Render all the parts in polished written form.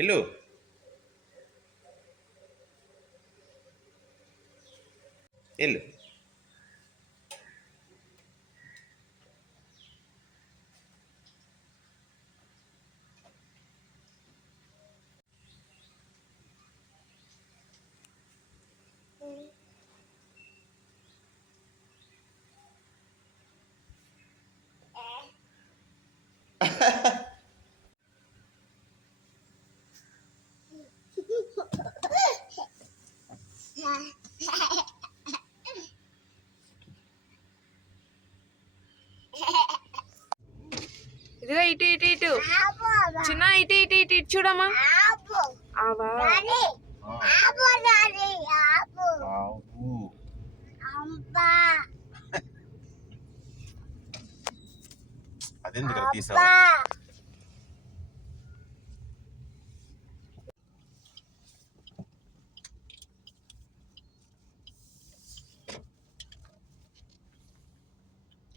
ఎల్లు ఎల్లు ఇదిగో ఇటు ఇటు ఇటు చిన్న ఇటు ఇటు ఇటు ఇటు చూడమ్మా. ఆవా అదెందుకు తీసావా?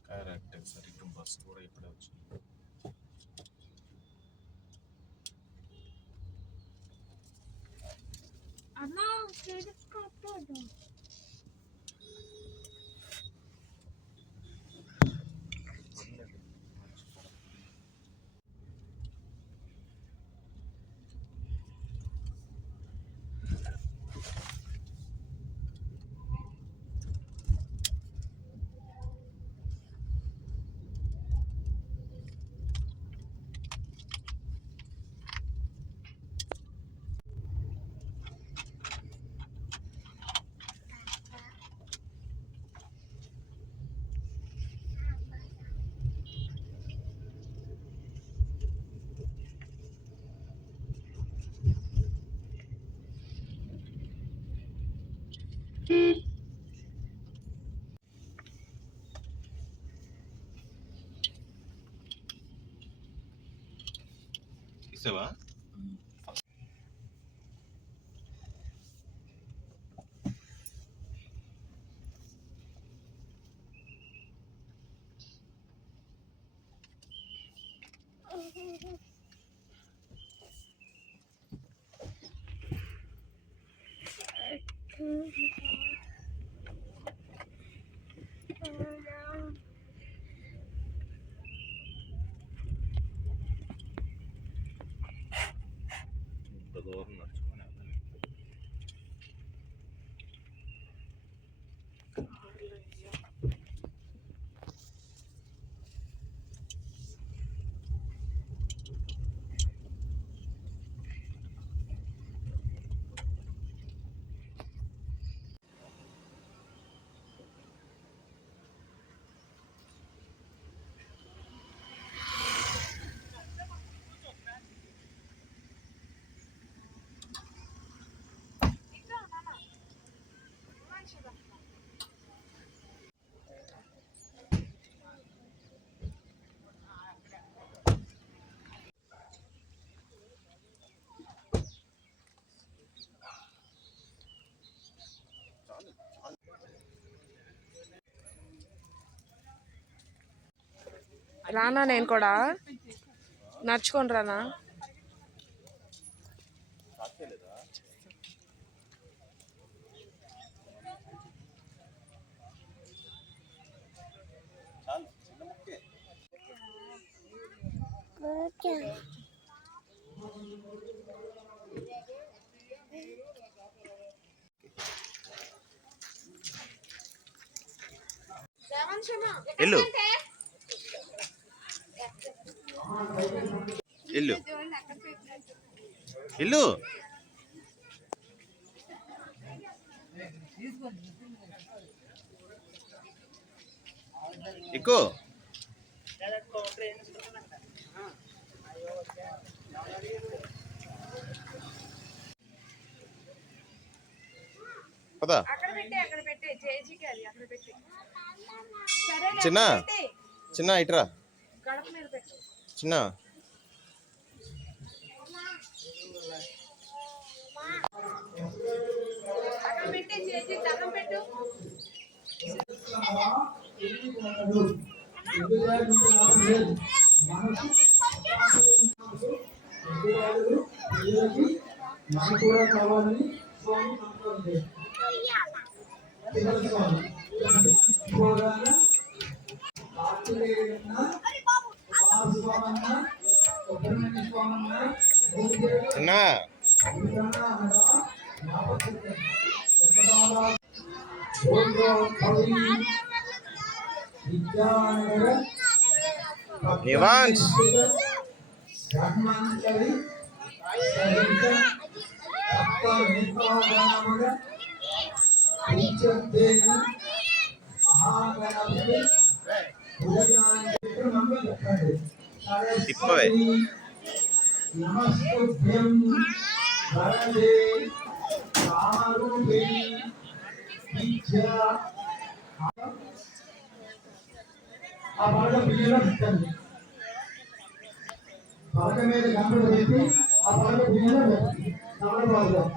కరెక్ట్ సరే బస్సు కూడా ఇప్పుడే వచ్చింది. అన్నా తీసావా? దూరం నడుచుకొని రానా, నేను కూడా నడుచుకొని రానా? ఎల్లు ఎల్లు ఎల్లు ఎక్కువ పదా చిన్న చిన్న ఇట్రా చిన్న పెద్దవాళ్ళు పిల్లలకి నాకు కూడా కావాలని స్వామి అంటుంది. స్వామి చిన్న నివాన్స్ తిప్పవే నమస్తుభ్యం వరదే కామరూపిణి విద్యా. ఆ పలక బియ్యంలో పెట్టండి. పలక మీద గంటలు పెట్టి ఆ పలక బియ్యంలో పెట్టండి. నమ్మకం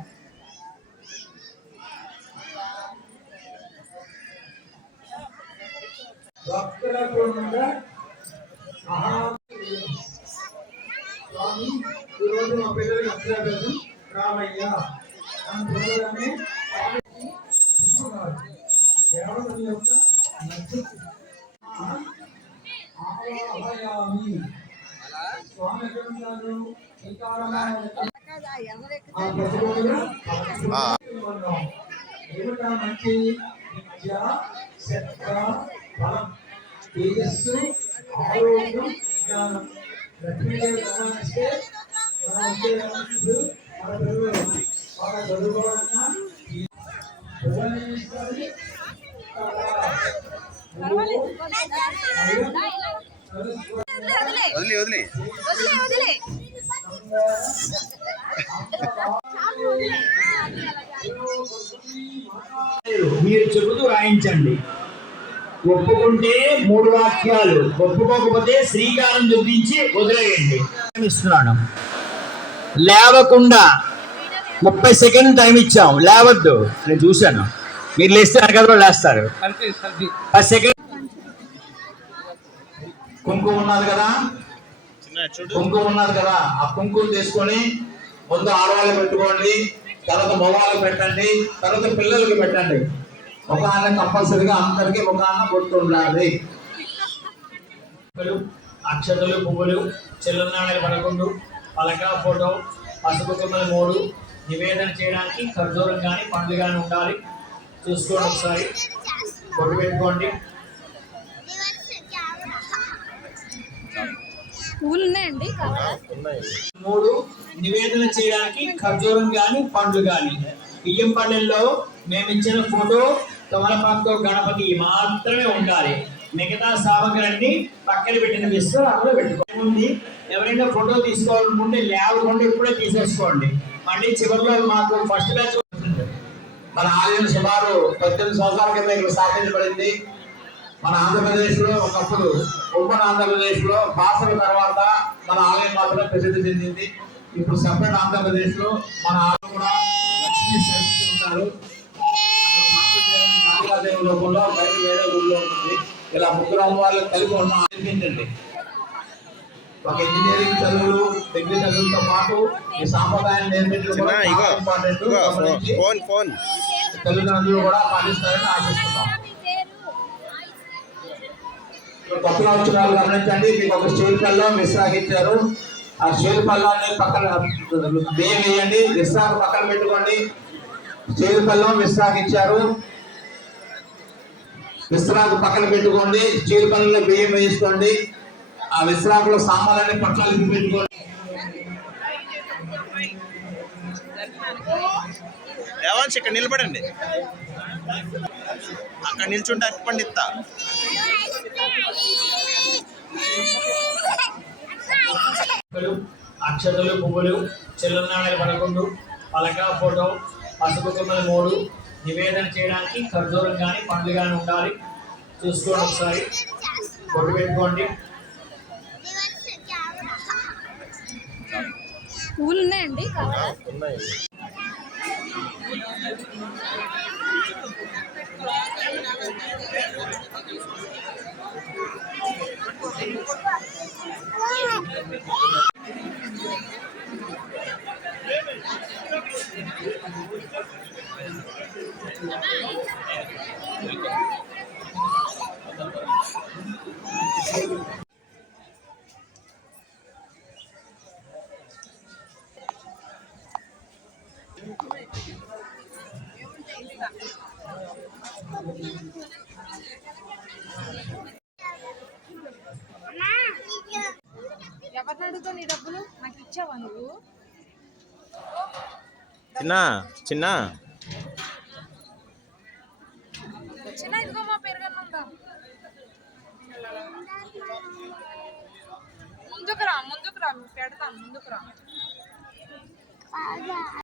భక్తులకు స్వామి ఈరోజు మా పిల్లలకి అక్షరాభ్యాసం రామయ్య అని పిల్లలనే దేవతల యొక్క ఆవాహయామి. స్వామి ఎక్కడ ఉంటారు? ఏమిటా మంచి విద్య, శక్త, బలం, తేజస్సు, ఆరోగ్యం, జ్ఞానం. లక్ష్మీదేవి ధనాన్నిస్తే మనం వచ్చేప్పుడు మన పిల్లలు వాళ్ళ చదువుకోవాలన్నా భువనేశ్వరి వదిలే వదిలే మీరు చెబుతూ రాయించండి. ఒప్పుకుంటే 3 వాక్యాలు, ఒప్పుకోకపోతే శ్రీకారం చూపించి వదిలేయండి. ఇస్తున్నాను. లేవకుండా 30 సెకండ్లు టైం ఇచ్చాం. లేవద్దు. నేను చూశాను. మీరు లేస్తే వెనకాల లేస్తారు. 10 సెకండ్. కుంకుమ ఉన్నది కదా, కుంకుమ ఉన్నది కదా, ఆ కుంకుమ తీసుకొని ముందు ఆడవాళ్ళు పెట్టుకోండి, తర్వాత మగవాళ్ళు పెట్టండి, తర్వాత పిల్లలకి పెట్టండి. ముఖాన్ని కంపల్సరిగా అందరికీ ముఖాన్న బొట్టు ఉండాలి. అక్షతలు, పువ్వులు, చెల్లునాడలు 11, పలక, ఫోటో, పసుపు కొమ్మలు 3, నివేదన చేయడానికి ఖర్జూరం కానీ పండ్లు కానీ ఉండాలి. చూసుకోండి ఒకసారి, బొట్టు పెట్టుకోండి. పూలు ఉన్నాయండి. 3, నివేదన చేయడానికి ఖర్జూరం కానీ పండ్లు కానీ. బియ్యం పల్లెల్లో మేము ఇచ్చిన ఫోటో, తమలపాకుతో గణపతి మాత్రమే ఉండాలి. మిగతా సామగ్రి పక్కన పెట్టిన విశ్రాంతిలో పెట్టుకోండి. ఎవరైనా ఫోటో తీసుకోవాలనుకుంటే లేవకుండా ఇప్పుడే తీసేసుకోండి. మళ్ళీ చివరిలో మాకు ఫస్ట్ బ్యాచ్ మన ఆలయం సుమారు 18 సంవత్సరాల కింద ఇక్కడ స్థాపించబడింది. మన ఆంధ్రప్రదేశ్లో ఒకప్పుడు ఉమ్మడి ఆంధ్రప్రదేశ్లో భాషల తర్వాత మన ఆలయం మాత్రమే ప్రసిద్ధి చెందింది. ఇప్పుడు సెపరేట్ ఆంధ్రప్రదేశ్లో మన ఆలయం కూడా లక్ష్మీ సరస్వతి ఉంటారు. కాళికాదేవి రూపంలో బయట వేరే ఊళ్ళో ఉంటుంది. ఇలా 3 అమ్మవార్లు కలిపి ఉన్న ఆలోచించండి. ఒక ఇంజనీరింగ్ చదువులు, డిగ్రీ చదువులతో పాటు ఈ సాంప్రదాయాన్ని నేర్పించడం కూడా చాలా ఇంపార్టెంట్. తల్లిదండ్రులు కూడా పాటిస్తారని ఆశిస్తున్నాం. కొత్తగా వచ్చిన వాళ్ళు గమనించండి. మీకు ఒక స్టీల్ పళ్ళం విశ్రాగించారు. ఆ స్టీల్ పళ్ళాన్ని పక్కన బియ్యం వేయండి. విశ్రాగ పక్కన పెట్టుకోండి. స్టీల్ పళ్ళం విశ్రాగించారు. విశ్రాకు పక్కన పెట్టుకోండి. స్టీల్ పళ్ళలో బియ్యం వేసుకోండి. ఆ విశ్రాకులో సామాన్లన్నీ పట్టాలకి పెట్టుకోండి. ఇక్కడ నిలబడండి. అక్కడ నిల్చుంటే అర్పండి ఇస్తా. అక్షతలు, పువ్వులు, చెల్లునాడలు 11, పలక, ఫోటో, పసుపు కొమ్మలు 3, నివేదన చేయడానికి ఖర్జూరం కానీ పండ్లు కానీ ఉండాలి. చూసుకోండి ఒకసారి, బొట్టు పెట్టుకోండి. పూలు ఉన్నాయండి. ఎవరిని అడుగుతావు నీ డబ్బులు నాకు ఇచ్చావా నువ్వు చిన్న చిన్న చిన్న ఇదిగో మా పెరుగన్నందా ముందుకు రా పెడతాను ముందుకు రా